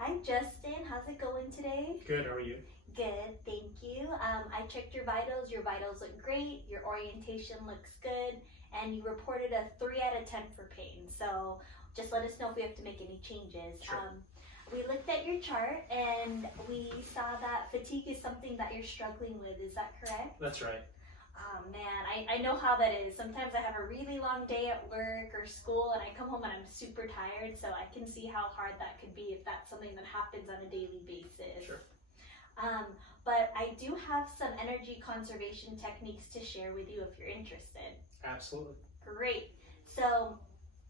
Hi Justin, how's it going today? Good, how are you? Good, thank you. I checked your vitals look great, your orientation looks good, and you reported a 3 out of 10 for pain. So just let us know if we have to make any changes. Sure. We looked at your chart and we saw that fatigue is something that you're struggling with, is that correct? That's right. Oh man, I know how that is. Sometimes I have a really long day at work or school and I come home and I'm super tired, so I can see how hard that could be if that's something that happens on a daily basis. Sure. But I do have some energy conservation techniques to share with you if you're interested. Absolutely. Great. So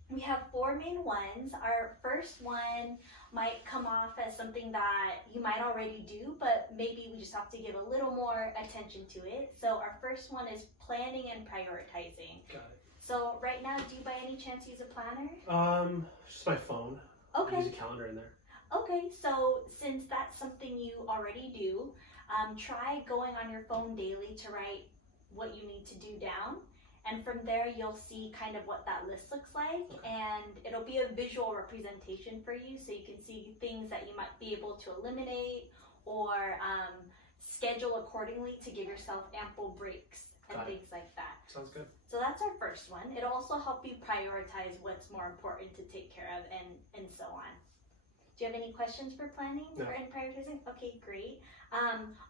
we have 4 main ones. Our first one might come off as something that you might already do, but maybe we just have to give a little more attention to it. So our first one is planning and prioritizing. Got it. So right now, do you by any chance use a planner? Just my phone. Okay. I use a calendar in there. Okay, so since that's something you already do, try going on your phone daily to write what you need to do down. And from there, you'll see kind of what that list looks like, and it'll be a visual representation for you, so you can see things that you might be able to eliminate or schedule accordingly to give yourself ample breaks and things like that. Sounds good. So that's our first one. It'll also help you prioritize what's more important to take care of and so on. Do you have any questions for planning No. or in prioritizing? Okay, great.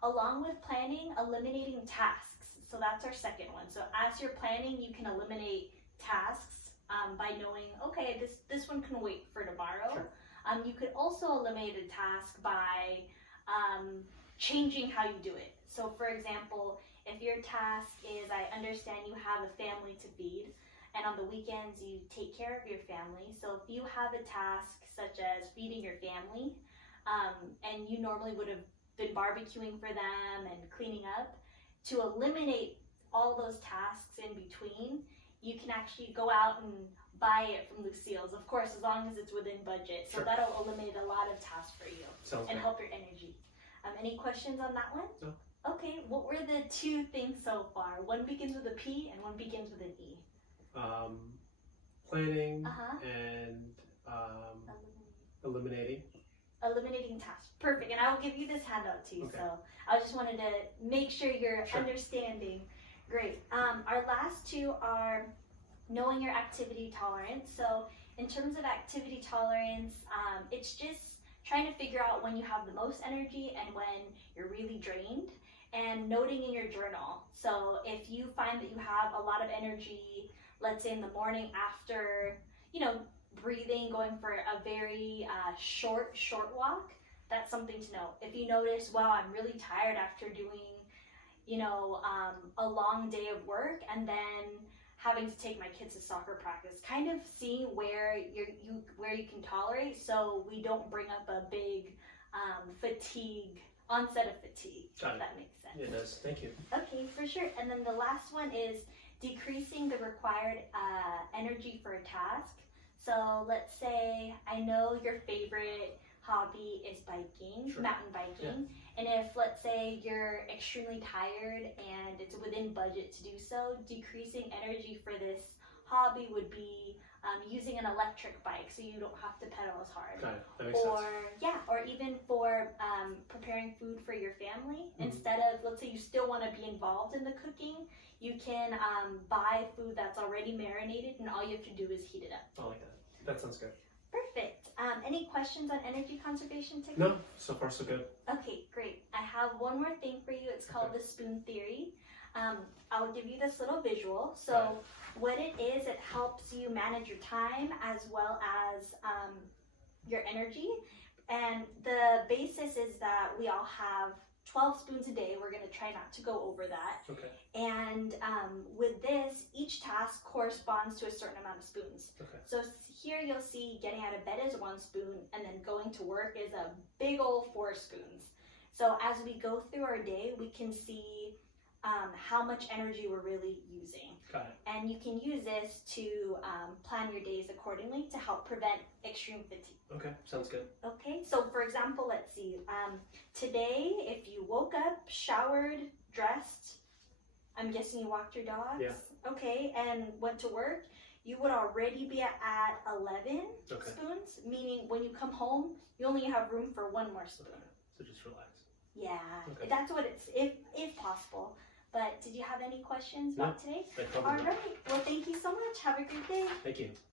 Along with planning, eliminating tasks. So that's our second one. So as you're planning, you can eliminate tasks by knowing, okay, this one can wait for tomorrow. Sure. You could also eliminate a task by changing how you do it. So for example, if your task is, I understand you have a family to feed, and on the weekends you take care of your family. So if you have a task such as feeding your family, and you normally would have been barbecuing for them and cleaning up, to eliminate all those tasks in between, you can actually go out and buy it from Lucille's, of course, as long as it's within budget. So Sure. that'll eliminate a lot of tasks for you. Sounds And good. help your energy. Any questions on that one? No. Okay, what were the 2 things so far? One begins with a P and one begins with an E. Planning Uh-huh. and eliminating. Eliminating tasks. Perfect. And I will give you this handout too. Okay. So I just wanted to make sure you're Sure. understanding. Great. Our last 2 are knowing your activity tolerance. So in terms of activity tolerance, it's just trying to figure out when you have the most energy and when you're really drained, and noting in your journal. So if you find that you have a lot of energy, let's say in the morning after, breathing, going for a very short walk, that's something to know. If you notice, wow, I'm really tired after doing, a long day of work and then having to take my kids to soccer practice, kind of seeing where you can tolerate, so we don't bring up a big onset of fatigue. Got if it. that makes sense. It does. Thank you. Okay, for sure. And then the last one is decreasing the required energy for a task. So let's say I know your favorite hobby is biking, Sure. mountain biking. And if, let's say, you're extremely tired and it's within budget to do so, decreasing energy for this hobby would be using an electric bike, so you don't have to pedal as hard. Got it. That makes sense. Or even for preparing food for your family. Mhm. Instead of, let's say you still want to be involved in the cooking, you can buy food that's already marinated and all you have to do is heat it up. I like that. That sounds good. Perfect. Any questions on energy conservation techniques? No, so far so good. Okay, great. I have one more thing for you. It's called the spoon theory. I'll give you this little visual. So Got it. what it is, it helps you manage your time as well as your energy. And the basis is that we all have 12 spoons a day. We're going to try not to go over that. Okay. And with this, each task corresponds to a certain amount of spoons. Okay. So here you'll see getting out of bed is 1 spoon, and then going to work is a big old 4 spoons. So as we go through our day, we can see how much energy we're really using. Got it. And you can use this to plan your days accordingly to help prevent extreme fatigue. Okay. Sounds good. Okay, so for example, let's see. Today, if you woke up, showered, dressed, I'm guessing you walked your dogs? Yeah. Okay, and went to work, you would already be at 11 Okay. spoons, meaning when you come home, you only have room for one more spoon. Okay. So just relax. Yeah, Okay. that's what it's, if possible. But did you have any questions about today? That All covered that. right. Well, thank you so much. Have a great day. Thank you.